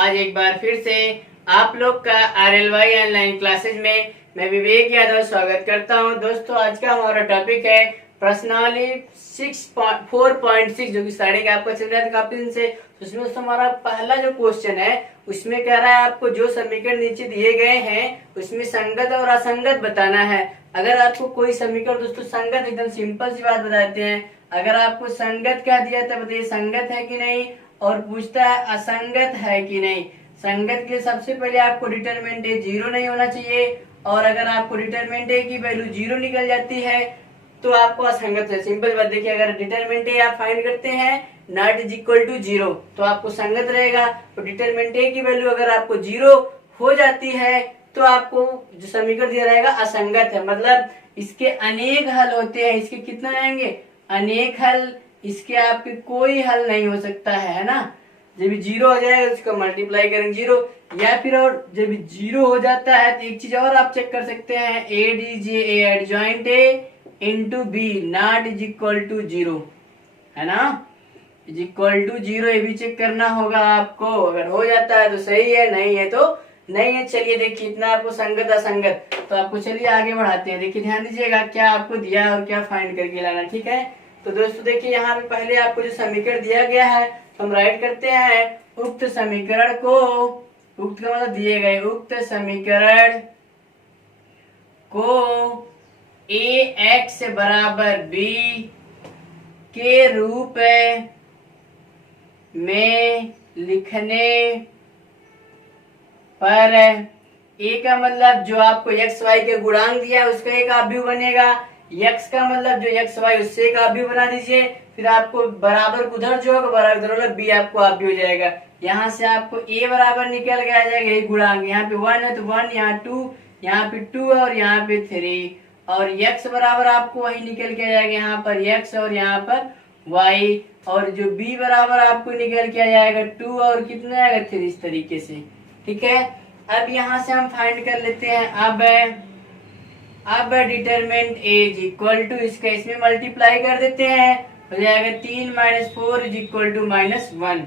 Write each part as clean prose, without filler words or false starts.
आज एक बार फिर से आप लोग का RLY ऑनलाइन क्लासेज में मैं विवेक यादव स्वागत करता हूं। दोस्तों, आज का हमारा टॉपिक है प्रश्नावली 4.6 जो कि स्टार्टिंग आपका चल रहा था काफी दिन से। उसमें दोस्तों हमारा पहला जो क्वेश्चन है उसमें कह रहा है आपको जो समीकरण नीचे दिए गए हैं उसमें संगत और असंगत बताना है। अगर आपको कोई समीकरण दोस्तों संगत, एकदम सिंपल सी बात बताते हैं, अगर आपको संगत क्या दिया था बताइए संगत है कि नहीं, और पूछता है असंगत है कि नहीं। संगत के लिए सबसे पहले आपको डिटरमिनेंट ए 0 नहीं होना चाहिए, और अगर आपको डिटरमिनेंट ए की वैल्यू 0 निकल जाती है तो आपको असंगत है। सिंपल बात देखिए, अगर डिटरमिनेंट ए आप फाइंड करते हैं नॉट इज इक्वल टू 0 तो आपको संगत रहेगा। तो डिटरमिनेंट ए की वैल्यू अगर आपको 0 हो जाती है तो आपको जो समीकरण दिया रहेगा असंगत है। मतलब इसके अनेक हल होते हैं, इसके कितना आएंगे अनेक हल, इसके आपके कोई हल नहीं हो सकता है ना। जब 0 हो जाएगा उसको मल्टीप्लाई करेंगे 0, या फिर और जब 0 हो जाता है तो एक चीज और आप चेक कर सकते हैं, A D J A adjoint A into B not is equal to 0 है ना, इज इक्वल टू 0 ये भी चेक करना होगा आपको। अगर हो जाता है तो सही है, नहीं है तो नहीं है। चलिए देखिए इतना आपको संगत असंगत, तो आपको चलिए आगे बढ़ाते हैं। देखिए ध्यान दीजिएगा क्या आपको दिया है और क्या फाइंड करके लाना, ठीक है। तो दोस्तों देखिए यहाँ पे पहले आपको जो समीकरण दिया गया है तो हम राइट करते हैं उक्त समीकरण को, उक्त का मतलब दिए गए, उक्त समीकरण को ax बराबर b के रूप में लिखने पर a का मतलब जो आपको x y के गुणांक दिया है उसका एक अवयव बनेगा, x का मतलब जो x y उससे एक अवयव बना दीजिए, फिर आपको बराबर उधर जो होगा बराबर उधर b आपको अवयव हो जाएगा। यहाँ से आपको a बराबर निकल के आ जाएगा यही गुणांक, यहाँ पे 1 है तो 1, यहाँ 2, यहाँ पे 2 और यहाँ पे 3, और x बराबर आपको वही निकल के आ जाएगा यहाँ पर x और यहाँ पर y, और जो b बराबर आपको निकल के आ जाएगा 2 और कितना आएगा 3, इस तरीके से, ठीक है। अब यहाँ से हम फाइंड कर लेते हैं, अब determinant a is equal to इसका इसमें मल्टीप्लाई कर देते हैं, हो जाएगा 3 - 4 इज इक्वल टू -1।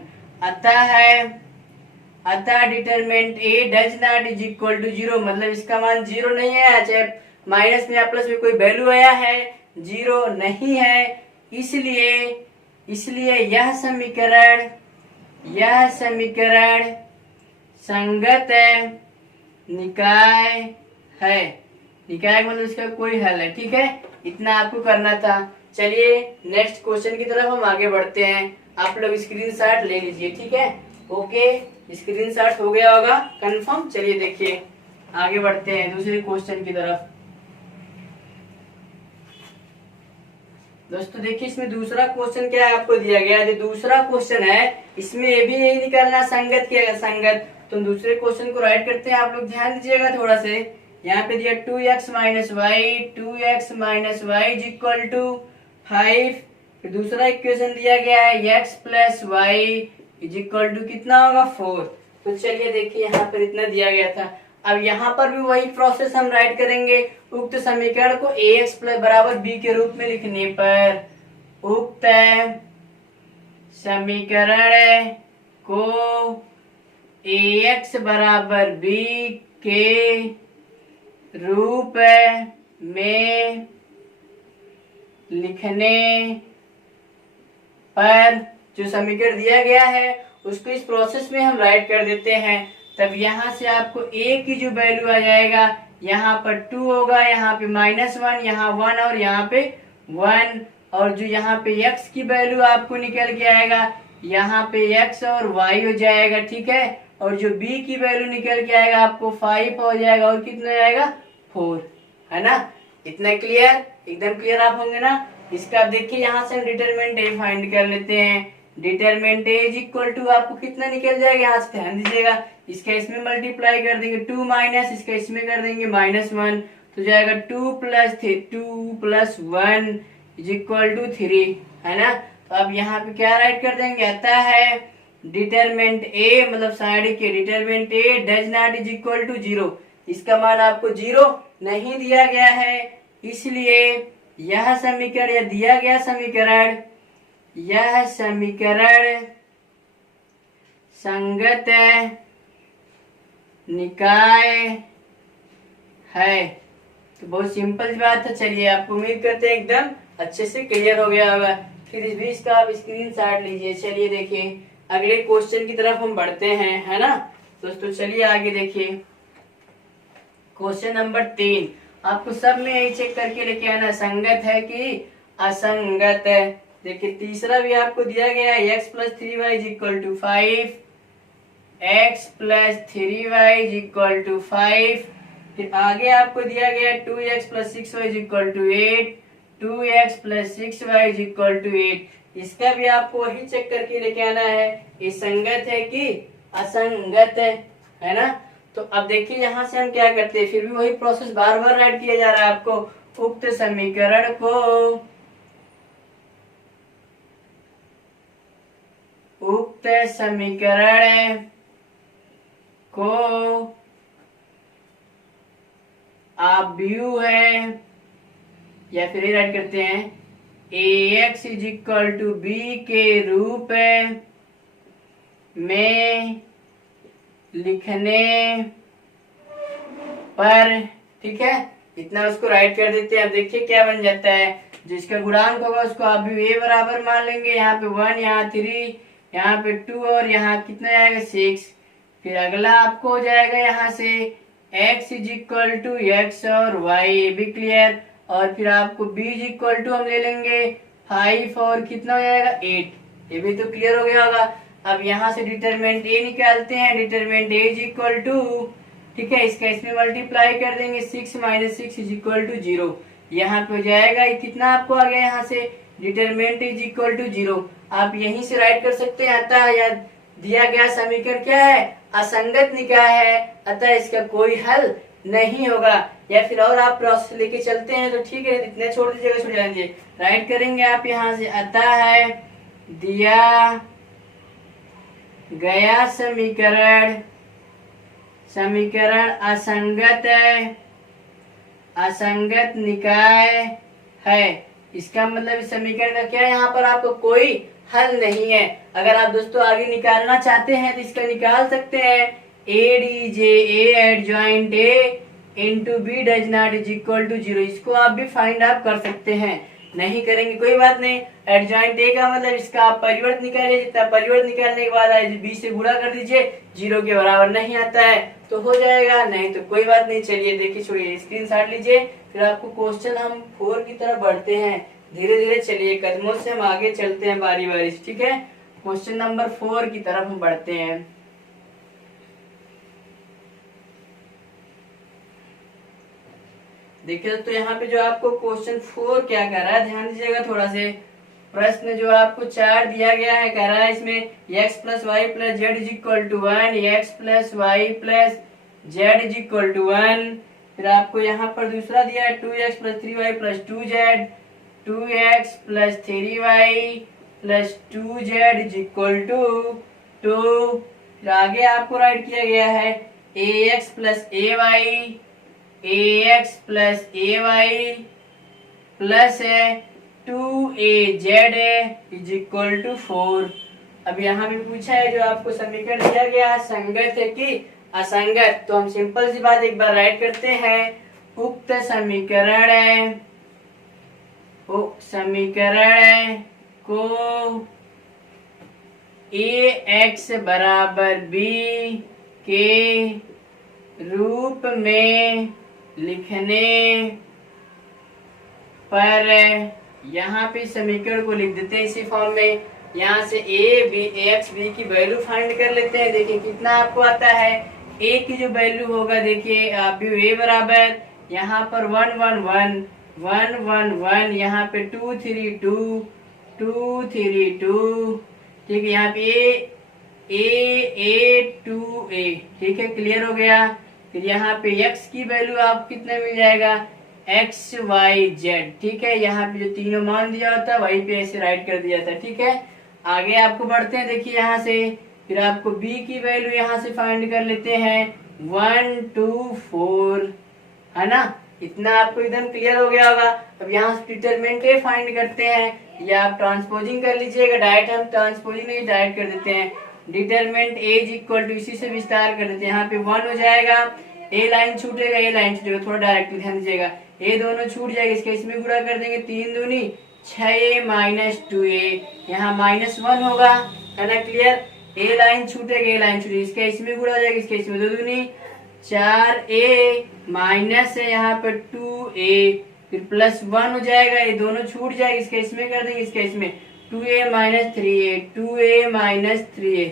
अतः determinant a does not is equal to 0, मतलब इसका मान 0 नहीं है, चाहे माइनस में या प्लस में कोई वैल्यू आया है 0 नहीं है। इसलिए यह समीकरण संगत निकाय है। निकाय मतलब इसका कोई हल है, ठीक है। इतना आपको करना था। चलिए नेक्स्ट क्वेश्चन की तरफ हम आगे बढ़ते हैं। आप लोग स्क्रीनशॉट ले लीजिए, ठीक है। ओके, स्क्रीनशॉट हो गया होगा कंफर्म। चलिए देखिए आगे बढ़ते हैं दूसरे क्वेश्चन की तरफ। दोस्तों देखिए इसमें दूसरा क्वेश्चन क्या है आपको दिया गया है, जो दूसरा क्वेश्चन है इसमें ये भी यही निकालना संगत क्या संगत। तो दूसरे क्वेश्चन को राइट करते हैं, आप लोग ध्यान दीजिएगा थोड़ा से। यहाँ पे दिया 2x - y is equal to 5। फिर दूसरा इक्वेशन दिया गया है x + y is equal to कितना होगा 4। तो चलिए देखिए यहाँ पर इतना दिया गया था। अब यहाँ पर भी वही प्रोसेस हम राइट करेंगे। उक्त समीकरण को ax बराबर b के रूप में लिखने पर, उक्त समीकरण को ax बराबर b के रूप में लिखने पर जो समीकरण दिया गया है उसको इस प्रोसेस में हम राइट कर देते हैं। तब यहाँ से आपको a की जो वैल्यू आ जाएगा, यहाँ पर 2 होगा, यहाँ पे -1, यहाँ 1 और यहाँ पे 1, और जो यहाँ पे x की वैल्यू आपको निकल के आएगा, यहाँ पे x और y हो जाएगा, ठीक है। और जो b की वैल्यू निकल के आएगा आपको 5 हो जाएगा, और कितना आएगा 4, है ना। इतना क्लियर, एकदम क्लियर आप होंगे ना। इसका आप देखिए यहाँ से हम डिटरमिनेंट a फाइंड कर लेते हैं। Determinant a is equal to आपको कितना निकल जाएगा, यहाँ से ध्यान दीजिएगा, इसका इसमें मल्टीप्लाई कर देंगे 2 माइनस इसका इसमें कर देंगे -1, तो जाएगा 2 + 1 इज इक्वल टू 3, है ना। तो अब यहाँ पे क्या राइट कर देंगे, आता है डिटरमिनेंट a मतलब साइड के determinant a does not is equal to 0, इसका मान आपको 0 नहीं दिया गया है। इसलिए यह समीकरण या दिया गया समीकरण, यह समीकरण संगत निकाय है। तो बहुत सिंपल बात है। चलिए, आपको उम्मीद करते हैं एकदम अच्छे से क्लियर हो गया होगा। फिर इस भी इसका आप स्क्रीनशॉट लीजिए। चलिए देखिए, अगले क्वेश्चन की तरफ हम बढ़ते हैं, है ना दोस्तों। चलिए आगे देखिए, क्वेश्चन नंबर 3। आपको सब में यही चेक करके लेके आना, संगत है कि असंगत है। देखिए, तीसरा भी आपको दिया गया है, x + 3y = 5, x + 3y = 5। फिर आगे आपको दिया गया 2x + 6y = 8, 2x + 6y = 8। इसका भी आपको वही चेक करके लेके आना है, ये संगत है कि असंगत है ना। तो अब देखिए, यहाँ से हम क्या करते हैं, फिर भी वही प्रोसेस बार बार राइट किया जा रहा है आपको। उक्त समीकरण को आव्यूह है, या फिर ये राइट करते हैं ax = b के रूप में लिखने पर, ठीक है, इतना उसको राइट कर देते हैं। अब देखिए क्या बन जाता है, जिसका गुणांक होगा उसको आप भी a बराबर मान लेंगे। यहाँ पे 1, यहाँ 3, यहाँ पे 2 और यहाँ कितना आएगा 6। फिर अगला आपको हो जाएगा यहाँ से x = x और y, ये भी क्लियर। और फिर आपको b = हम ले लेंगे 5 और कितना हो जाएगा 8, ये भी तो क्लियर हो गया होगा। अब यहाँ से डिटरमिनेंट a निकालते हैं, डिटरमिनेंट a = ठीक है, इसका इसमें मल्टीप्लाई कर देंगे, 6 - 6 = 0। यहाँ पे हो जाएगा, ये कितना आपको आ गया यहाँ से, डिटरमिनेंट a = 0। आप यहीं से राइट कर सकते हैं। अतः यह दिया गया समीकरण क्या है, असंगत निकाय है, अतः इसका कोई हल नहीं होगा। या फिर और आप प्रोसेस लेके चलते हैं तो ठीक है, इतने छोड़ दीजिएगा, छोड़ जाएंगे, राइट करेंगे आप यहाँ से। अतः है दिया गया समीकरण असंगत निकाय है। इसका मतलब इस समीकरण का क्या है, यहाँ पर आपको कोई हल नहीं है। अगर आप दोस्तों आगे निकालना चाहते हैं तो इसका निकाल सकते हैं, a adjoint a into b does not = 0। इसको आप भी फाइंड आउट कर सकते हैं। नहीं करेंगे कोई बात नहीं, एडजॉइंट ए का मतलब इसका आप परिवर्त निकालिए, जितना परिवर्त निकालने के बाद b से गुणा कर दीजिए, 0 के बराबर नहीं आता है तो हो जाएगा, नहीं तो कोई बात नहीं। चलिए देखिए, छोड़िए, स्क्रीनशॉट लीजिए। फिर आपको क्वेश्चन हम 4 की तरफ बढ़ते हैं धीरे धीरे। चलिए, कदमों से हम आगे चलते हैं बारी बारी, ठीक है। क्वेश्चन नंबर 4 की तरफ हम बढ़ते हैं। देखिए तो यहाँ पे जो आपको क्वेश्चन 4 क्या कह रहा है, ध्यान दीजिएगा थोड़ा से। प्रश्न जो आपको 4 दिया गया है, कह रहा है इसमें x + y + z = 1, x + y + z = 1। फिर आपको यहाँ पर दूसरा दिया है 2x + 3y + 2z, 2x + 3y + 2z = 2। फिर आगे आपको राइट किया गया है ax + ay प्लस 2az = 4। अब यहाँ भी पूछा है, जो आपको समीकरण दिया गया है संगत है कि असंगत, तो हम सिंपल सी बात एक बार राइट करते हैं। उक्त समीकरण को ax = b के रूप में लिखने पर, यहाँ पे समीकरण को लिख देते हैं इसी फॉर्म में। यहाँ से ax b की वैल्यू फाइंड कर लेते हैं। देखिए कितना आपको आता है, a की जो वैल्यू होगा, देखिए आप भी a बराबर यहाँ पर 1 1 1 1 1 1, यहाँ पे 2 3 2 2 3 2, ठीक है। यहाँ पे a 2 a, ठीक है, क्लियर हो गया। फिर यहाँ पे x की वैल्यू आप कितने मिल जाएगा, x y z, ठीक है। यहाँ पे जो तीनों मान दिया होता है वहीं पे ऐसे राइट कर दिया था, ठीक है। आगे आपको बढ़ते हैं, देखिए यहाँ से फिर आपको b की वैल्यू यहाँ से फाइंड कर लेते हैं 1 2 4, है ना। इतना आपको एकदम क्लियर हो गया होगा। अब यहाँ से डिटरमिनेंट फाइंड करते हैं, या आप ट्रांसपोजिंग कर लीजिएगा, डायरेक्ट हम ट्रांसपोजिंग नहीं डायरेक्ट कर देते हैं। Determinant A is equal to, इसी से विस्तार कर देते हैं, यहाँ पे 1 हो जाएगा, ए लाइन छूटेगा, ए लाइन छूटेगा, थोड़ा डायरेक्टली ध्यान दीजिएगा, ए दोनों छूट जाएगा, इसके इसमें गुणा कर देंगे, 3 दूनी 6a माइनस 2a, यहाँ -1 होगा, है ना क्लियर। ए लाइन छूटेगा, ए लाइन छूटेगी, इसके इसमें गुणा हो जाएगा, इसके इसमें 2 दूनी 4a माइनस है यहाँ पर 2a, फिर +1 हो जाएगा, ये दोनों छूट जाएगा, इसके इसमें कर देंगे, इसके इसमें 2a minus 3a, 2a minus 3a,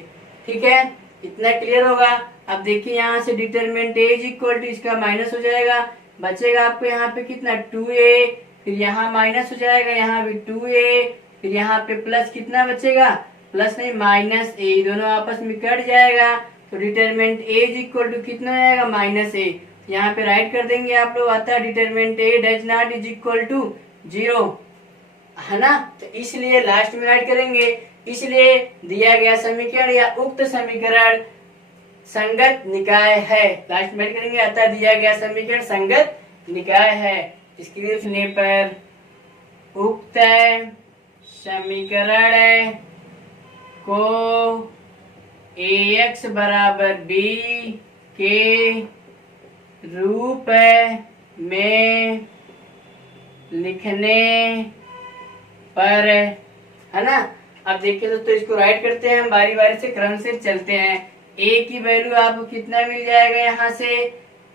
ठीक है, इतना क्लियर होगा। अब देखिए यहाँ से determinant A is equal to, इसका माइनस हो जाएगा, बचेगा आपको यहाँ पे कितना 2a, फिर यहाँ माइनस हो जाएगा, यहाँ भी 2a, फिर यहाँ पे प्लस कितना बचेगा, प्लस नहीं माइनस a, दोनों आपस में कट जाएगा, तो determinant A is equal to कितना आएगा -a, यहाँ पे राइट कर देंगे आप लोग, आता है determinant A does not is equal to 0, है ना, तो इसलिए लास्ट में राइट करेंगे, इसलिए दिया गया समीकरण या उक्त समीकरण संगत निकाय है, लास्ट में राइट करेंगे, अतः दिया गया समीकरण संगत निकाय है। इसके लिए लिखने पर उक्त समीकरण को ax बराबर b के रूप में लिखने पर, है ना। अब देखिए दोस्तों, इसको राइट करते हैं हम, बारी बारी से क्रम से चलते हैं। a की वैल्यू आपको कितना मिल जाएगा यहाँ से,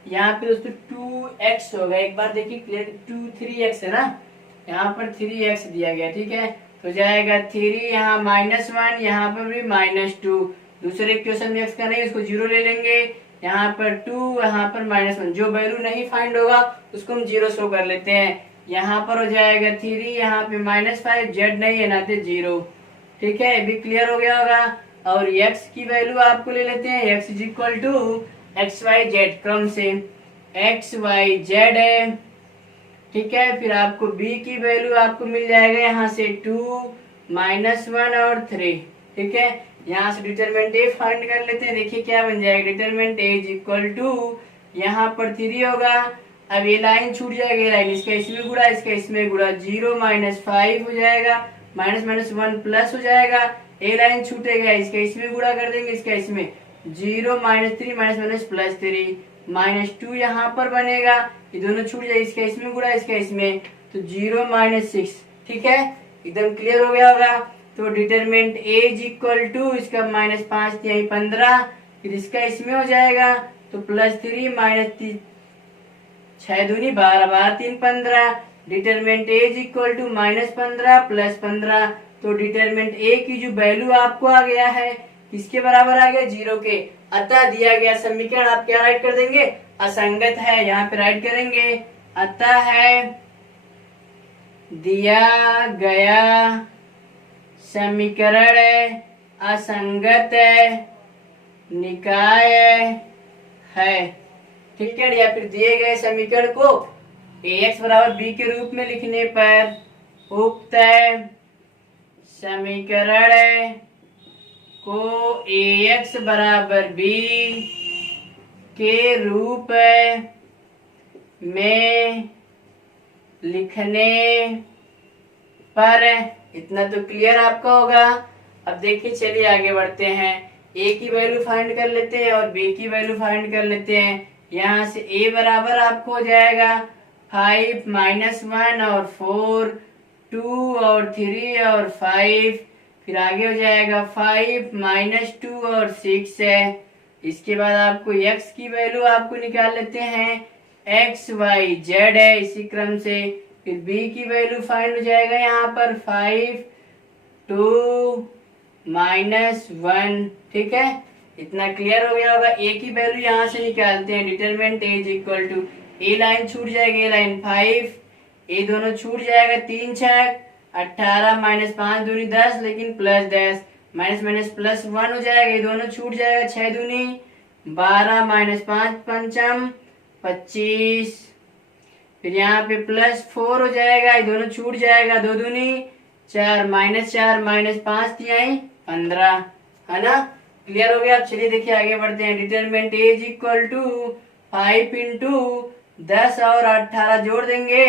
यहाँ पे दोस्तों 2x होगा, एक बार देखिए क्लियर, 3x है ना, यहाँ पर 3x दिया गया, ठीक है, तो जाएगा 3, यहाँ -1, यहाँ पर भी -2, दूसरे क्वेश्चन में x का नहीं, इसको 0 ले लेंगे, यहाँ पर 2, यहाँ पर -1, जो वैल्यू नहीं फाइंड होगा उसको हम 0 शो कर लेते हैं, यहाँ पर हो जाएगा 3, यहाँ पे -5, z नहीं है ना, 0, ठीक है, ये भी क्लियर हो गया होगा। और x की वैल्यू आपको ले लेते हैं, x is equal to X Y Z, क्रम से एक्स वाई जेड है, ठीक है, फिर आपको b की वैल्यू आपको मिल जाएगा यहाँ से 2, -1 और 3, ठीक है, यहाँ से डिटरमिनेंट ए फाइंड कर लेते हैं, देखिए क्या बन जाएगा, determinant A is equal to, यहाँ पर 3 होगा, अब ये लाइन छूट जाएगा, ये लाइन इसका इसमें गुणा, इसका इसमें गुणा, 0 -5 हो जाएगा, -1 प्लस हो जाएगा, ए लाइन छूटेगा, इसका इसमें गुणा कर देंगे, इसका इसमें 0 -3 +3 -2 यहाँ पर बनेगा, ये दोनों छूट जाए, इसका इसमें गुणा, इसका इसमें, तो 0 -6, ठीक है, एकदम क्लियर हो गया होगा। तो determinant A is equal to, इसका -5 यही 15, फिर इसका इसमें हो जाएगा, तो +3 6 दूनी 12, 12 3 15, determinant A is equal to -15 +15, तो डिटरमिनेंट ए की जो वैल्यू आपको आ गया है किसके बराबर आ गया, 0 के, अतः दिया गया समीकरण आप क्या राइट कर देंगे, असंगत है, यहाँ पे राइट करेंगे, अतः है दिया गया समीकरण असंगत निकाय है, ठीक है, या फिर दिए गए समीकरण को ax बराबर b के रूप में लिखने पर उक्त समीकरण को ax बराबर b के रूप में लिखने पर, इतना तो क्लियर आपका होगा। अब देखिए चलिए आगे बढ़ते हैं, a की वैल्यू फाइंड कर लेते हैं और b की वैल्यू फाइंड कर लेते हैं। यहाँ से a बराबर आपको हो जाएगा 5 -1 और 4, 2 और 3 और 5, फिर आगे हो जाएगा 5 -2 और 6 है। इसके बाद आपको x की वैल्यू आपको निकाल लेते हैं, x y z है इसी क्रम से, फिर b की वैल्यू फाइंड हो जाएगा यहाँ पर 5 2 -1, ठीक है, इतना क्लियर हो गया होगा। a की वैल्यू यहाँ से निकालते हैं, determinant a is equal to, a line छूट जाएगी, a लाइन 5, a दोनों छूट जाएगा, 3 6 18 -5 दूनी 10, लेकिन +10 -+1 हो जाएगा, ये दोनों छूट जाएगा, 6 दूनी 12 -5 पंचम 25, फिर यहाँ पे +4 हो जाएगा, ये दोनों छूट जाएगा, 2 दूनी 4 -4 -5 तिहाई 15, है ना, क्लियर हो गया। अब चलिए देखिए आगे बढ़ते हैं, determinant a is equal to 5 × 10 और 18 जोड़ देंगे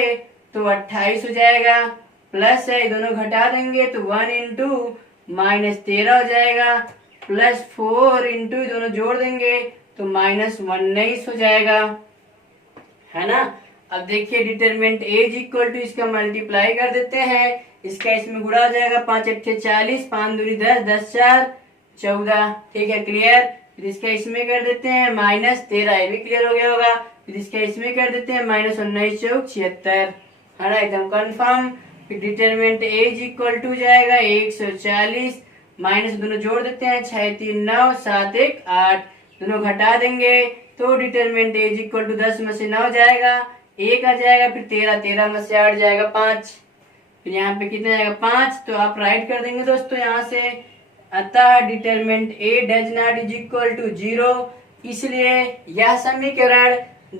तो 28 हो जाएगा, प्लस है ये दोनों घटा देंगे तो 1 × -13 हो जाएगा, प्लस 4 इंटू दोनों जोड़ देंगे तो -19 हो जाएगा, है ना। अब देखिए determinant A is equal to इसका मल्टीप्लाई कर देते हैं, इसका इसमें गुणा हो जाएगा, 5 अट्ठे 40, 5 दूनी 10, 10 4 14, ठीक है क्लियर। फिर इसका इसमें कर देते हैं -13, ये भी क्लियर हो गया होगा। फिर इसका इसमें कर देते हैं -19 चौक 76, है ना, एकदम कंफर्म। फिर determinant A is equal to जाएगा 140, माइनस दोनों जोड़ देते हैं, 6 3 9 7 1 8, दोनों घटा देंगे तो determinant A is equal to 10 में से 9 जाएगा, 1 आ जाएगा, फिर 13, 13 में से 8 जाएगा 5, फिर यहाँ पे कितना जाएगा 5, तो आप राइट कर देंगे दोस्तों यहाँ से। अतः determinant A does not is equal to 0, इसलिए यह समीकरण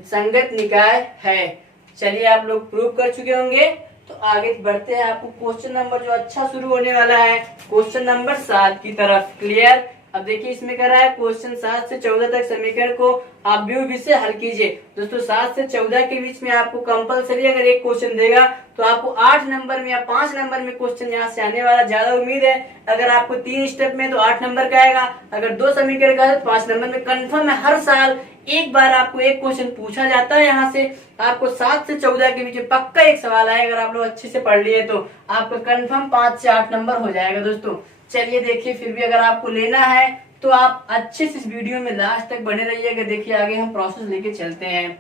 संगत निकाय है। चलिए आप लोग प्रूव कर चुके होंगे, तो आगे बढ़ते हैं। आपको क्वेश्चन नंबर जो अच्छा शुरू होने वाला है, क्वेश्चन नंबर 7 की तरफ, क्लियर। अब देखिए इसमें कर रहा है क्वेश्चन 7 से 14 तक समीकरण को आप भी से हल कीजिए। दोस्तों 7 से 14 के बीच में आपको कंपलसरी अगर एक क्वेश्चन देगा तो आपको 8 नंबर में या 5 नंबर में क्वेश्चन यहाँ से आने वाला ज्यादा उम्मीद है। अगर आपको 3 स्टेप में तो 8 नंबर का आएगा, अगर 2 समीकरण का है तो 5 नंबर में कंफर्म है। हर साल एक बार आपको एक क्वेश्चन पूछा जाता है यहाँ से, आपको 7 से 14 के बीच में पक्का एक सवाल आएगा। अगर आप लोग अच्छे से पढ़ लिए तो आपको कंफर्म 5 से 8 नंबर हो जाएगा दोस्तों। चलिए देखिए, फिर भी अगर आपको लेना है तो आप अच्छे से इस वीडियो में लास्ट तक बने रहिएगा। देखिए आगे हम प्रोसेस लेके चलते हैं।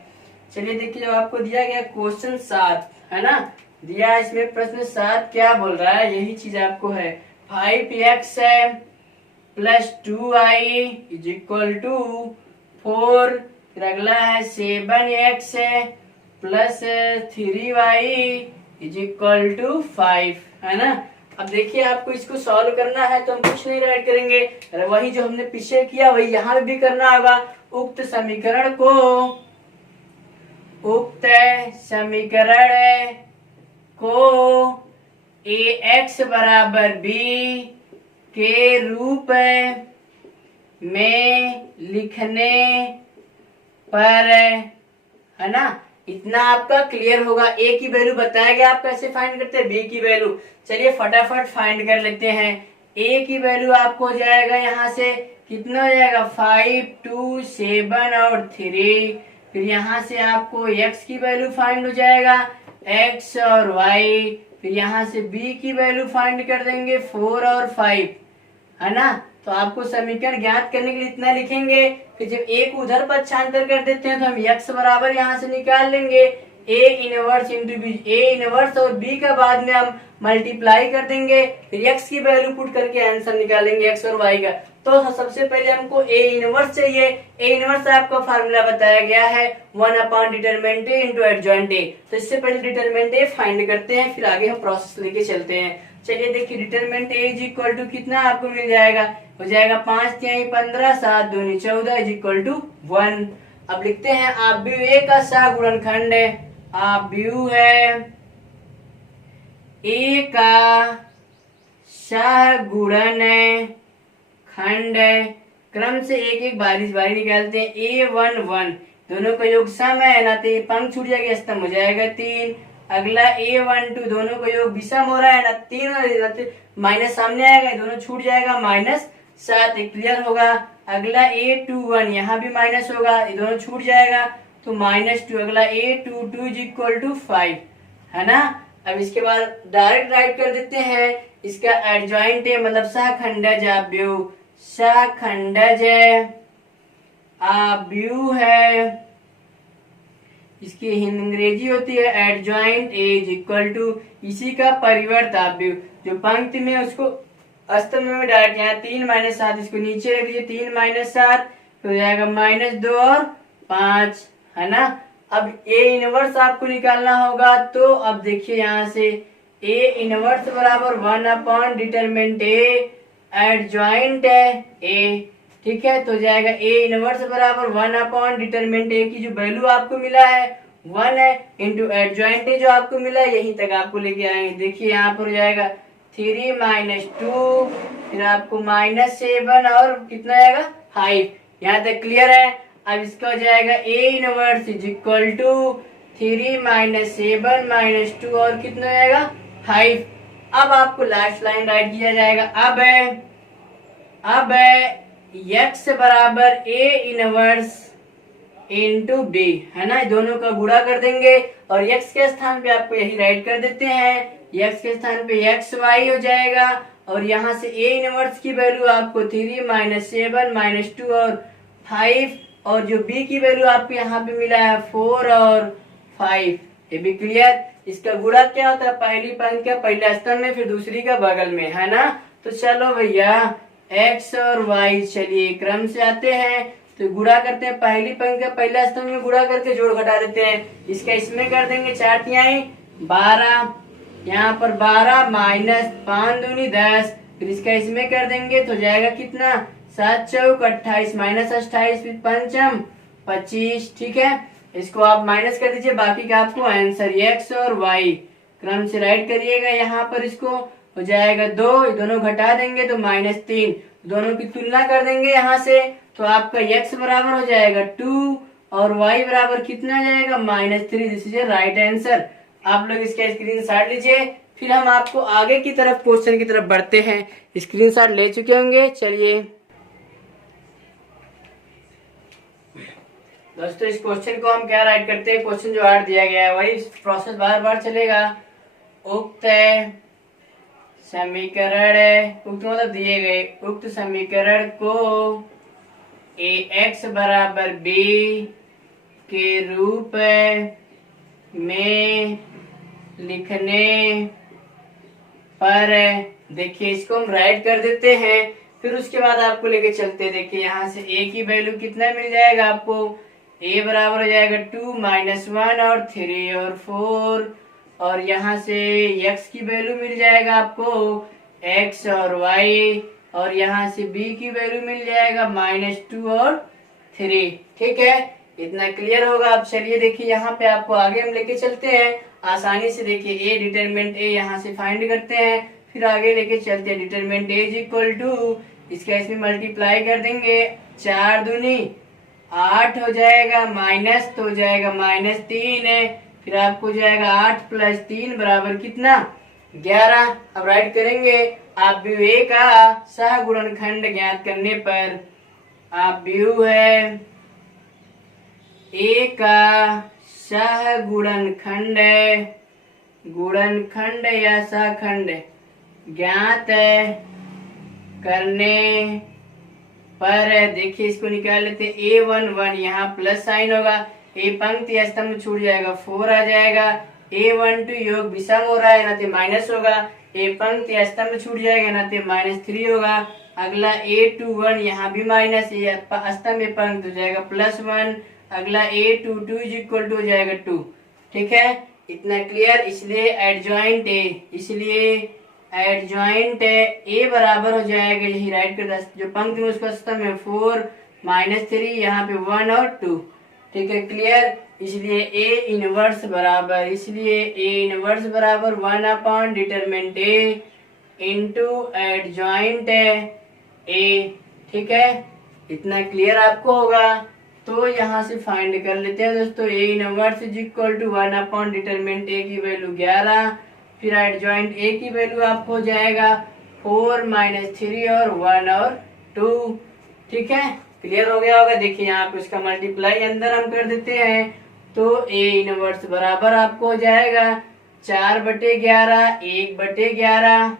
चलिए देखिए, जो आपको दिया गया क्वेश्चन 7 है ना, दिया है इसमें प्रश्न 7 क्या बोल रहा है, यही चीज आपको है। 5x है plus 2y is equal to 4, फिर अगला है 7x है plus 3y is equal to 5, है ना। अब देखिए आपको इसको सॉल्व करना है तो हम कुछ नहीं राइट करेंगे, वही जो हमने पीछे किया वही यहाँ भी करना होगा। उक्त समीकरण को ax बराबर b के रूप में लिखने पर, है ना, इतना आपका क्लियर होगा। ए की वैल्यू बताया गया, आप कैसे फाइंड करते हैं बी की वैल्यू। चलिए फटाफट फाइंड कर लेते हैं। ए की वैल्यू आपको हो जाएगा यहाँ से कितना हो जाएगा 5 2 7 और 3, फिर यहाँ से आपको x की वैल्यू फाइंड हो जाएगा x और y, फिर यहाँ से b की वैल्यू फाइंड कर देंगे 4 और 5, है ना। तो आपको समीकरण ज्ञात करने के लिए इतना लिखेंगे, फिर जब a को उधर पक्षांतर कर देते हैं तो हम x बराबर यहाँ से निकाल लेंगे a इनवर्स इंटू बी, a इनवर्स और b का बाद में हम मल्टीप्लाई कर देंगे, फिर x की वैल्यू पुट करके आंसर निकालेंगे x और y का। तो सबसे पहले हमको a इनवर्स चाहिए। a इनवर्स आपका फार्मूला बताया गया है 1 determinant a into adjoint a। तो इससे पहले डिटरमिनेंट a फाइंड करते हैं, फिर आगे हम प्रोसेस लेके चलते हैं। चलिए देखिए, determinant a is equal to कितना आपको मिल जाएगा, हो जाएगा 5 3 15 7 2 14 इज इक्वल टू 1। अब लिखते हैं आव्यूह a का सहगुणनखंड है, आव्यूह है a का सहगुणन खंड, क्रम से एक एक बारी बारी निकालते हैं। a1 1 दोनों का योग सम है ना, तो पंख छूट जाएगा, स्तंभ हो जाएगा 3। अगला a1 2 दोनों का योग विषम हो रहा है ना, 3 माइनस सामने आएगा, दोनों छूट जाएगा -7, क्लियर होगा। अगला a21 यहाँ भी माइनस होगा, ये दोनों छूट जाएगा तो -2। अगला a22 इज इक्वल टू 5, है ना। अब इसके बाद डायरेक्ट राइट कर देते हैं, इसका एडजॉइंट है मतलब सहखंडज आव्यूह, सहखंडज आव्यूह है, इसकी अंग्रेजी होती है adjoint A is equal to इसी का परिवर्त आव्यूह। जो पंक्ति में उसको स्तंभ में डायरेक्ट यहाँ 3 7, इसको नीचे रख दीजिए 3 7, तो हो जाएगा -2 और 5, है ना। अब a इनवर्स आपको निकालना होगा, तो अब देखिए यहाँ से a इनवर्स बराबर 1 डिटरमिनेंट a एडजॉइंट है a, ठीक है। तो जाएगा a इनवर्स बराबर 1 डिटरमिनेंट a की जो वैल्यू आपको मिला है 1 है इंटू एडजॉइंट a जो आपको मिला है, यहीं तक आपको लेके आएंगे। देखिए यहाँ पर हो जाएगा 3 2, फिर आपको -7 और कितना आएगा 5, यहाँ तक क्लियर है। अब इसका हो जाएगा a inverse is equal to 3 7 2 और कितना आएगा 5। अब आपको लास्ट लाइन राइट किया जाएगा। अब x बराबर a इनवर्स इंटू b है ना, दोनों का गुणा कर देंगे और x के स्थान पे आपको यही राइट कर देते हैं, x के स्थान पे x y हो जाएगा और यहाँ से a इनवर्स की वैल्यू आपको 3 माइनस 7 माइनस 2 और 5 और जो b की वैल्यू आपको यहाँ पे मिला है 4 और 5। ये भी क्लियर। इसका गुणा क्या होता है, पहली पंक्ति का पहला स्तंभ में फिर दूसरी का बगल में, है ना। तो चलो भैया x और y चलिए क्रम से आते हैं, तो गुणा करते हैं, पहली पंक्ति का पहला स्तंभ में गुणा करके जोड़ घटा देते हैं। इसका इसमें कर देंगे 4 तिहाई 12, यहाँ पर 12 माइनस 5 दूनी 10, फिर इसका इसमें कर देंगे तो जाएगा कितना 7 चौक 28 माइनस 28 फिर पंचम 25। ठीक है, इसको आप माइनस कर दीजिए, बाकी का आपको आंसर x और y क्रम से राइट करिएगा। यहाँ पर इसको हो जाएगा 2, दोनों घटा देंगे तो -3, दोनों की तुलना कर देंगे यहाँ से तो आपका x बराबर हो जाएगा 2 और y बराबर कितना जाएगा -3। This is right answer. आप लोग इसका स्क्रीनशॉट लीजिए, फिर हम आपको आगे की तरफ क्वेश्चन की तरफ बढ़ते हैं। स्क्रीनशॉट ले चुके होंगे। चलिए दोस्तों, इस क्वेश्चन को हम क्या राइट करते हैं, क्वेश्चन जो 8 दिया गया है वही प्रोसेस बार बार चलेगा। उक्त समीकरण, उक्त मतलब दिए गए, उक्त समीकरण को ax बराबर b के रूप में लिखने पर देखिए इसको हम राइट कर देते हैं, फिर उसके बाद आपको लेके चलते हैं। देखिए यहाँ से a की वैल्यू कितना मिल जाएगा आपको, a बराबर हो जाएगा 2 माइनस 1 और 3 और 4 और यहाँ से x की वैल्यू मिल जाएगा आपको x और y और यहाँ से b की वैल्यू मिल जाएगा -2 और 3। ठीक है, इतना क्लियर होगा। अब चलिए देखिए यहाँ पे आपको आगे हम लेके चलते हैं आसानी से। देखिए a डिटरमिनेंट a यहाँ से फाइंड करते हैं, फिर आगे लेके चलते हैं। Determinant a is equal to, इसका इसमें मल्टीप्लाई कर देंगे, 4 दूनी 8 हो जाएगा, माइनस तो हो जाएगा -3 है, फिर आपको जाएगा 8 प्लस 3 बराबर कितना 11। अब राइट करेंगे। आप व्यू ए का सहगुणनखंड ज्ञात करने पर, आप व्यू है ए का सहगुणनखंड गुणनखंड या सहखंड ज्ञात करने पर देखिए इसको निकाल लेते हैं। A11 यहाँ प्लस साइन होगा, ए पंक्ति स्तंभ छूट जाएगा 4 आ जाएगा, A12 योग विषम हो रहा है ना तो माइनस होगा, ए पंक्ति स्तंभ छूट जाएगा ना तो -3 होगा। अगला A21 यहाँ भी माइनस, स्तंभ पंक्ति हो जाएगा +1, अगला A22 इज इक्वल टू हो जाएगा 2। ठीक है, इतना क्लियर। इसलिए एडजॉइंट ए बराबर हो जाएगा, यही राइट कर, जो पंक्ति में उसका स्तंभ है 4 -3, यहाँ पे 1 और 2। ठीक है, क्लियर। इसलिए ए इनवर्स बराबर 1 upon determinant A into adjoint A. ठीक है, इतना क्लियर आपको होगा। तो यहाँ से फाइंड कर लेते हैं दोस्तों। A inverse is equal to 1 upon determinant A की वैल्यू 11, फिर एडजॉइंट ए की वैल्यू आपको हो जाएगा 4 -3 और 1 और 2। ठीक है, क्लियर हो गया होगा। देखिए यहाँ पे उसका मल्टीप्लाई अंदर हम कर देते हैं, तो ए इनवर्स बराबर आपको हो जाएगा 4/11 1/11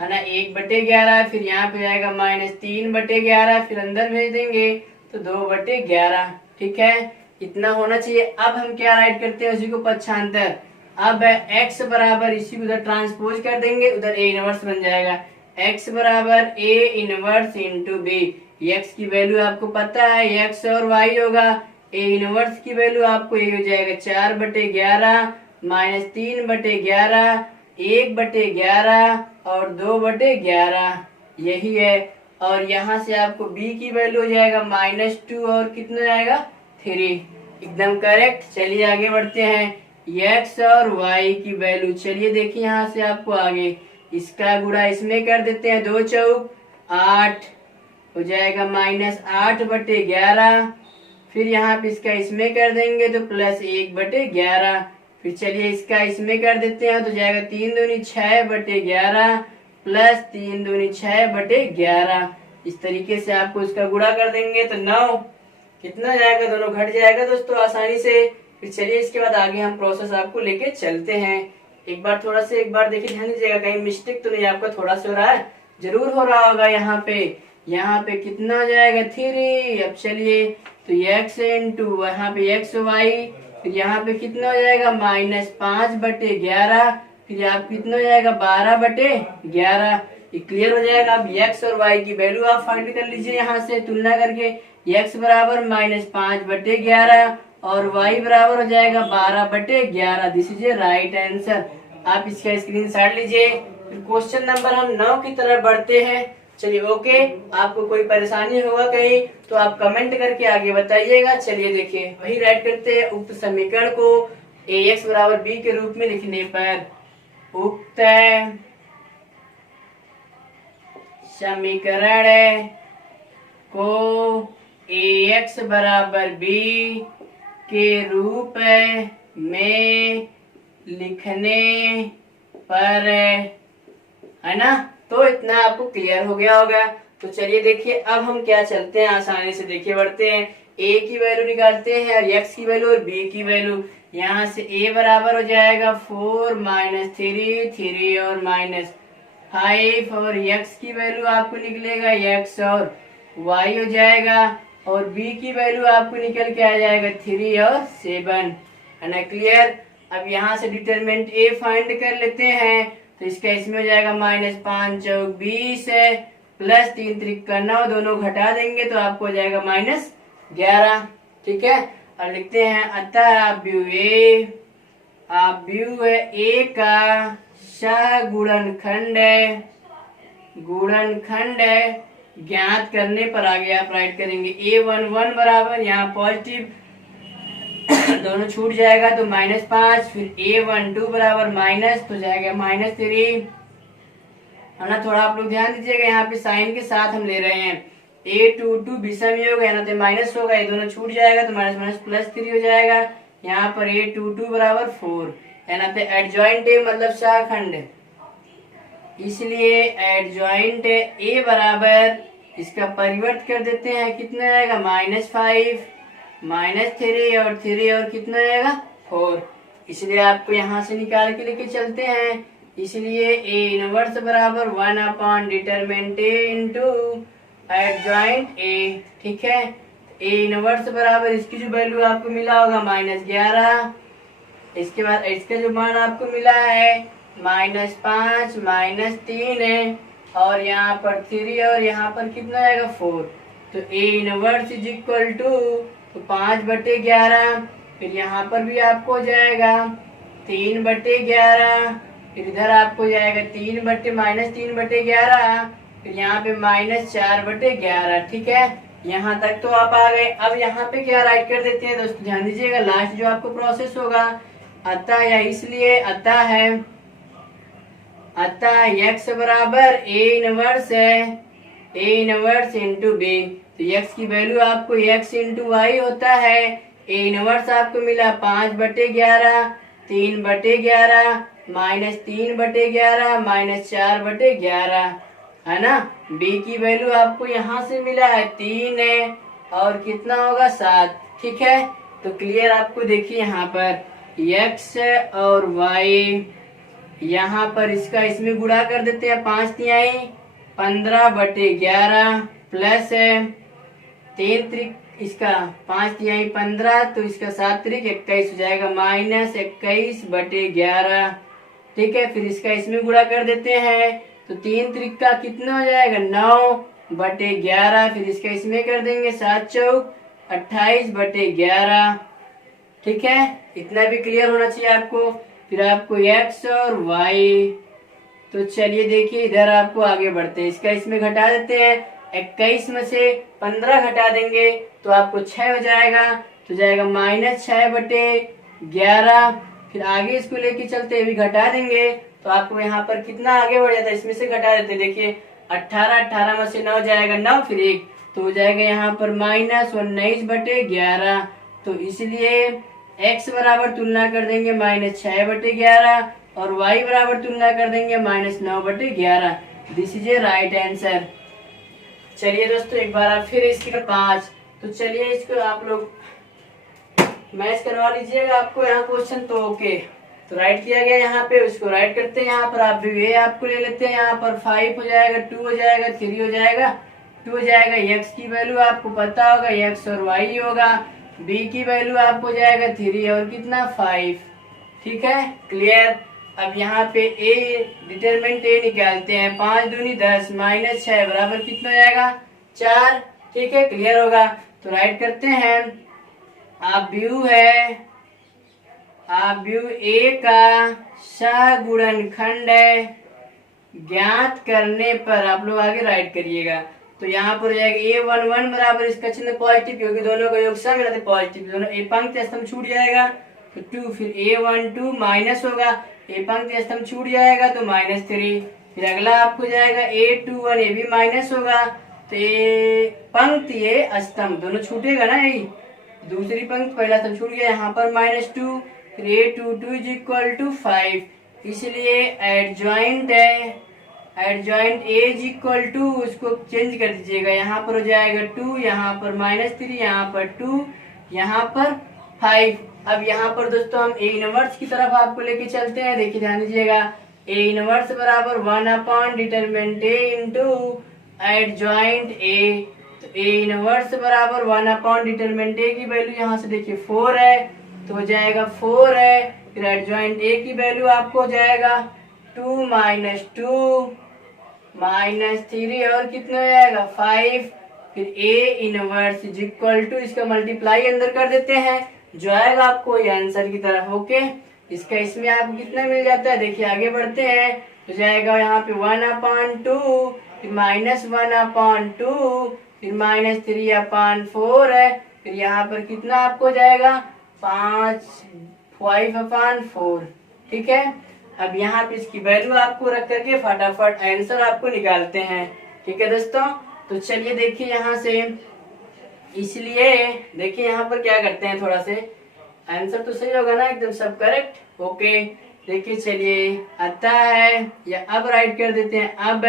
है ना, 1/11, फिर यहाँ पे जाएगा -3/11, फिर अंदर भेज देंगे तो 2/11। ठीक है, इतना होना चाहिए। अब हम क्या राइट करते हैं, उसी को पक्षांतर। अब x बराबर इसी को उधर ट्रांसपोज कर देंगे, उधर ए इनवर्स बन जाएगा। x बराबर A inverse into B, x की वैल्यू आपको पता है x और y होगा, ए इनवर्स की वैल्यू आपको ये हो जाएगा 4/11 -3/11 1/11 और 2/11, यही है। और यहाँ से आपको b की वैल्यू हो जाएगा -2 और कितना जाएगा 3, एकदम करेक्ट। चलिए आगे बढ़ते हैं। x और y की वैल्यू, चलिए देखिए यहाँ से आपको आगे इसका गुणा इसमें कर देते हैं, 2 चौक 8 हो जाएगा -8/11, फिर यहाँ पे इसका इसमें कर देंगे तो +1/11, फिर चलिए इसका इसमें कर देते हैं तो जाएगा 3 दूनी 6/11 प्लस 3 दूनी 6/11। इस तरीके से आपको इसका गुणा कर देंगे तो 9 कितना जाएगा, दोनों घट जाएगा दोस्तों आसानी से। फिर चलिए इसके बाद आगे हम प्रोसेस आपको लेके चलते हैं। एक बार देखिए, ध्यान दीजिएगा, कहीं मिस्टेक तो नहीं आपका थोड़ा सा हो रहा है, जरूर हो रहा होगा। यहाँ पे कितना हो जाएगा 3। अब चलिए तो x इंटू यहाँ पे एक्स वाई, फिर यहाँ पे कितना हो जाएगा -5/11, फिर आप कितना हो जाएगा 12/11। ये क्लियर हो जाएगा। अब x और y की वैल्यू आप फाइंड कर लीजिए, यहाँ से तुलना करके। x बराबर -5/11 और y बराबर हो जाएगा 12/11। This is a right answer. आप इसका स्क्रीनशॉट लीजिए। फिर क्वेश्चन नंबर हम 9 की तरफ बढ़ते हैं। चलिए ओके, आपको कोई परेशानी होगा कहीं तो आप कमेंट करके आगे बताइएगा। चलिए देखिए, वही राइट करते हैं। उक्त समीकरण को ax बराबर b के रूप में लिखने पर उक्त समीकरण को ax बराबर b के रूप में लिखने पर, है ना, तो इतना आपको क्लियर हो गया होगा। तो चलिए देखिए, अब हम क्या चलते हैं, आसानी से देखिए बढ़ते हैं। a की वैल्यू निकालते हैं और x की वैल्यू और b की वैल्यू। यहाँ से a बराबर हो जाएगा 4 - 3 और -5 और x की वैल्यू आपको निकलेगा x और y हो जाएगा, और b की वैल्यू आपको निकल के आ जाएगा 3 और 7, है ना। क्लियर। अब यहाँ से डिटरमिनेंट a फाइंड कर लेते हैं। तो इसका इसमें हो जाएगा -5 चौक 20 प्लस 3 त्रिका 9, दोनों घटा देंगे तो आपको हो जाएगा -11। ठीक है। और लिखते हैं अतः अव्यू ए का सगुणनखंड ज्ञात करने पर आगे आप राइट करेंगे a11 बराबर, यहाँ पॉजिटिव दोनों छूट जाएगा तो -5, फिर a12 बराबर माइनस तो जाएगा -3, है ना। थोड़ा आप लोग ध्यान दीजिएगा, यहाँ पे साइन के साथ हम ले रहे हैं। a22 विषम योग है ना, तो माइनस होगा, ये दोनों छूट जाएगा तो -+3 हो जाएगा। यहाँ पर a22 बराबर 4, है ना। तो एडजॉइंट ए मतलब शाखंड, इसलिए एडजॉइंट ए बराबर, इसका परिवर्त कर देते हैं, कितना आएगा -5 -3 और 3 और कितना आएगा 4। इसलिए आपको यहाँ से निकाल के लेके चलते हैं। इसलिए a इनवर्स बराबर 1 determinant a into adjoint a। ठीक है। a इनवर्स बराबर, इसकी जो वैल्यू आपको मिला होगा -11, इसके बाद इसका जो मान आपको मिला है -5 -3 है, और यहाँ पर 3 और यहाँ पर कितना आएगा 4। तो a inverse is equal to, तो 5/11, फिर यहाँ पर भी आपको हो जाएगा 3/11, फिर इधर आपको जाएगा -3/11, फिर यहाँ पे -4/11। ठीक है, यहाँ तक तो आप आ गए। अब यहाँ पे क्या राइट कर देते हैं दोस्तों, ध्यान दीजिएगा, लास्ट जो आपको प्रोसेस होगा अतः, या इसलिए अतः है, अतः x बराबर a इनवर्स है, a इनवर्स इंटू b। तो x की वैल्यू आपको x इंटू वाई होता है। a इनवर्स आपको मिला 5/11, 3/11, -3/11, -4/11, है ना। b की वैल्यू आपको यहाँ से मिला है 3 है, और कितना होगा 7। ठीक है। तो क्लियर। आपको देखिए यहाँ पर x और y, यहाँ पर इसका इसमें गुणा कर देते हैं, 5 तिहाई 15/11 प्लस 3 त्रिक, इसका 5 तिहाई 15, तो इसका 7 त्रिक 21 हो जाएगा, -21/11। ठीक है। फिर इसका इसमें गुणा कर देते हैं, तो 3 त्रिक का कितना हो जाएगा 9/11, फिर इसका इसमें कर देंगे 7 चौक 28/11। ठीक है। इतना भी क्लियर होना चाहिए आपको। फिर आपको x और y, तो चलिए देखिए इधर आपको आगे बढ़ते हैं, इसका इसमें घटा देते हैं, 21 में से 15 घटा देंगे तो आपको 6 हो जाएगा, तो जाएगा -6/11। फिर आगे इसको लेके चलते भी घटा देंगे तो आपको यहाँ पर कितना आगे बढ़ जाता है, इसमें से घटा देते, देखिए 18 में से 9 जाएगा 9, फिर 1 तो हो जाएगा यहाँ पर -19/11। तो इसलिए x बराबर तुलना कर देंगे -6/11 और y बराबर तुलना कर देंगे -9/11। This is a right answer. चलिए दोस्तों एक बार आप फिर इसके 5, तो चलिए इसको आप लोग मैच करवा लीजिएगा। आपको यहाँ क्वेश्चन तो ओके, तो राइट किया गया यहाँ पे, उसको राइट करते हैं। यहाँ पर आप भी ये आपको ले लेते हैं। यहाँ पर 5 हो जाएगा, 2 हो जाएगा, 3 हो जाएगा, 2 हो जाएगा। x की वैल्यू आपको पता होगा, x और y होगा। b की वैल्यू आपको जाएगा 3 और कितना 5। ठीक है, क्लियर। अब यहाँ पे a डिटरमिनेंट a निकालते हैं। 5 दूनी 10 माइनस 6 बराबर कितना हो जाएगा 4। ठीक है, क्लियर होगा। तो राइट करते हैं। आप व्यू है, आप व्यू ए का सगुणनखंड है, ज्ञात करने पर आप लोग आगे राइट करिएगा। तो यहाँ पर हो जाएगा a11 बराबर, इसका चिन्ह पॉजिटिव क्योंकि दोनों का योग सम रहता है पॉजिटिव, दोनों ए पंक्ति स्तंभ छूट जाएगा तो 2, फिर a12 माइनस होगा, ए पंक्ति स्तंभ छूट जाएगा तो -3। फिर अगला आपको जाएगा a21, ये भी माइनस होगा तो ये पंक्ति ये स्तंभ दोनों छूटेगा ना, यही दूसरी पंक्ति पहला स्तंभ छूट गया, यहाँ पर -2, फिर a22 इज इक्वल टू 5, इसलिए एडजॉइंट है, adjoint a is equal to, उसको चेंज कर दीजिएगा। यहाँ पर हो जाएगा 2, यहाँ पर -3, यहाँ पर 2, यहाँ पर 5। अब यहाँ पर दोस्तों हम a इनवर्स की तरफ आपको लेके चलते हैं। देखिए ध्यान दीजिएगा, a इनवर्स बराबर 1 determinant a into adjoint a। तो a इनवर्स बराबर 1 डिटरमिनेंट a की वैल्यू यहाँ से देखिए 4 है, तो हो जाएगा 4 है। फिर एडजॉइंट a की वैल्यू आपको हो जाएगा 2 माइनस 2 -3 और कितना हो जाएगा 5। फिर a inverse is equal to, इसका मल्टीप्लाई अंदर कर देते हैं, जो आएगा आपको ये आंसर की तरफ। ओके, इसका इसमें आपको कितना मिल जाता है, देखिए आगे बढ़ते हैं। तो जाएगा यहाँ पे 1/2, फिर -1/2, फिर -3/4 है। फिर यहाँ पर कितना आपको जाएगा 5/4। ठीक है, अब यहाँ पे इसकी वैल्यू आपको रख करके फटाफट आंसर आपको निकालते हैं। ठीक है दोस्तों, तो चलिए देखिए यहाँ से, इसलिए देखिए यहाँ पर क्या करते हैं, थोड़ा से आंसर तो सही होगा ना, एकदम सब करेक्ट। ओके, देखिए चलिए आता है, या अब राइट कर देते हैं। अब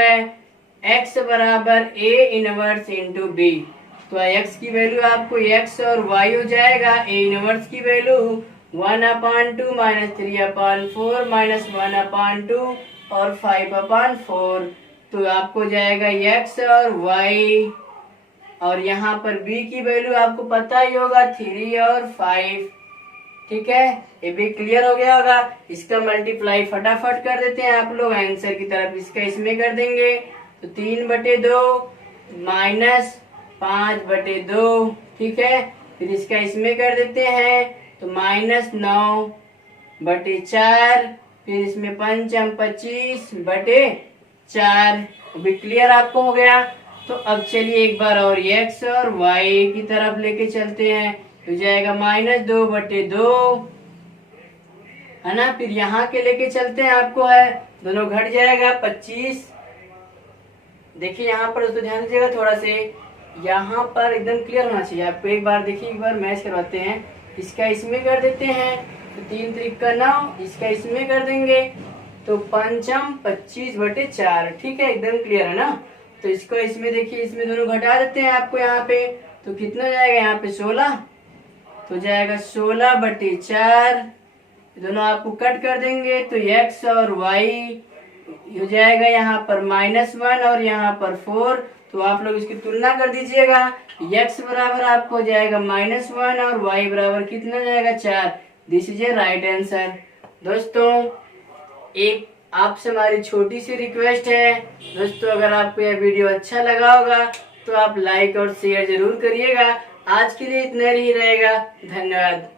x बराबर a इनवर्स इंटू b, तो x की वैल्यू आपको x और y हो जाएगा। a इनवर्स की वैल्यू 1/2 -3/4 -1/2 और 5/4, तो आपको जाएगा x और y। और यहाँ पर b की वैल्यू आपको पता ही होगा 3 और 5। ठीक है, ये भी क्लियर हो गया होगा। इसका मल्टीप्लाई फटाफट कर देते हैं आप लोग आंसर की तरफ, इसका इसमें कर देंगे तो 3/2 -5/2। ठीक है, फिर इसका इसमें कर देते हैं तो -9/4, फिर इसमें 5 25/4। भी क्लियर आपको हो गया। तो अब चलिए एक बार और x और y की तरफ लेके चलते हैं, तो जाएगा -2/2 है ना। फिर यहाँ के लेके चलते हैं, आपको है दोनों घट जाएगा 25। देखिए यहाँ पर तो ध्यान दीजिएगा थोड़ा से, यहाँ पर एकदम क्लियर होना चाहिए आपको। एक बार देखिए, एक बार मैच करवाते हैं। इसका इसमें कर देते हैं तो 3 3 का 9, इसका इसमें कर देंगे तो 5 25/4। ठीक है, एकदम क्लियर है ना। तो इसको इसमें देखिए, इसमें दोनों घटा देते हैं आपको यहाँ पे, तो कितना जाएगा यहाँ पे 16, तो जाएगा 16/4। दोनों आपको कट कर देंगे तो x और y हो जाएगा यहाँ पर -1 और यहाँ पर 4। तो आप लोग इसकी तुलना कर दीजिएगा, x बराबर आपको हो जाएगा -1 और y बराबर कितना जाएगा 4। This is a right answer. दोस्तों एक आपसे हमारी छोटी सी रिक्वेस्ट है दोस्तों, अगर आपको यह वीडियो अच्छा लगा होगा तो आप लाइक और शेयर जरूर करिएगा। आज के लिए इतना ही रहेगा, धन्यवाद।